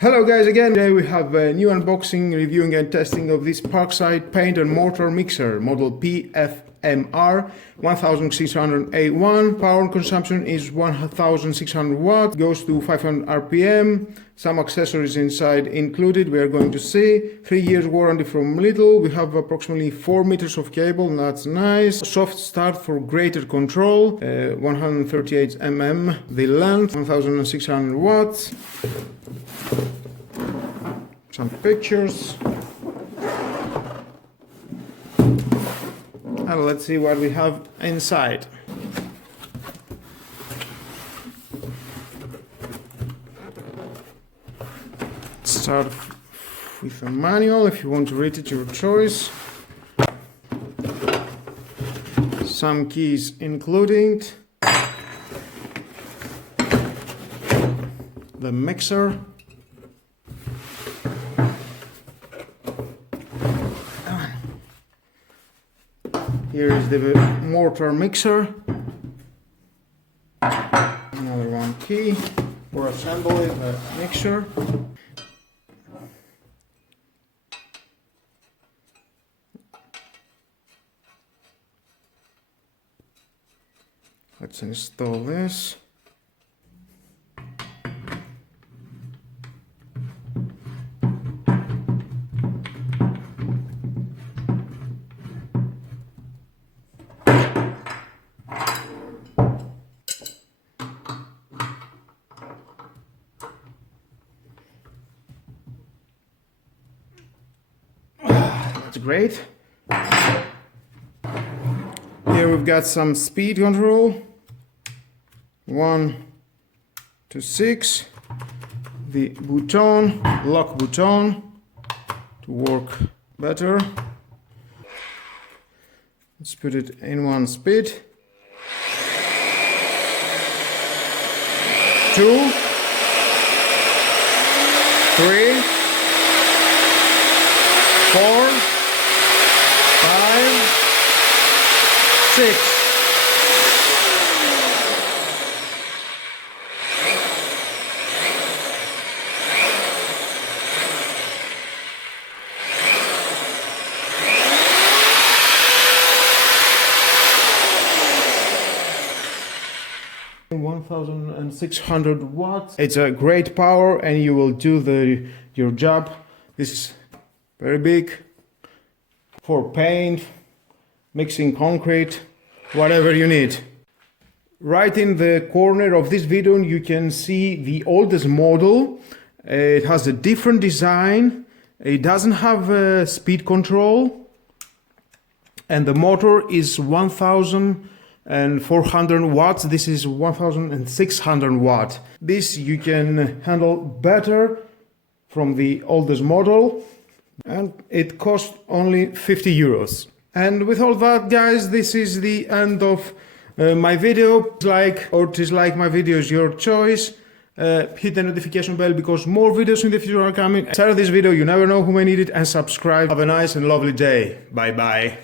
Hello guys again. Today we have a new unboxing, reviewing and testing of this Parkside paint and mortar mixer model PFMR 1600A1. Power consumption is 1600 watts, goes to 500 RPM. Some accessories inside included, we are going to see. 3 years warranty from Lidl. We have approximately 4 meters of cable, that's nice. Soft start for greater control, 138 mm the length, 1600 watts. Some pictures. And let's see what we have inside. Start with a manual. If you want to read it, your choice. Some keys including the mixer, here is the mortar mixer, another one key for assembling the mixer. Let's install this. That's great. Here we've got some speed control, 1 to 6, the button, lock button to work better. Let's put it in 1 speed, 2, 3, 4, 5, 6. $1,600 watts. It's a great power and you will do your job. This is very big for paint, mixing concrete, whatever you need. Right in the corner of this video you can see the oldest model. It has a different design. It doesn't have speed control and the motor is 1400 watts. This is 1600 watts. This you can handle better from the oldest model, and it costs only 50 euros. And with all that, guys, this is the end of my video. Like or dislike my videos, your choice. Hit the notification bell because more videos in the future are coming. Share this video, you never know who may need it, and subscribe. Have a nice and lovely day. Bye bye.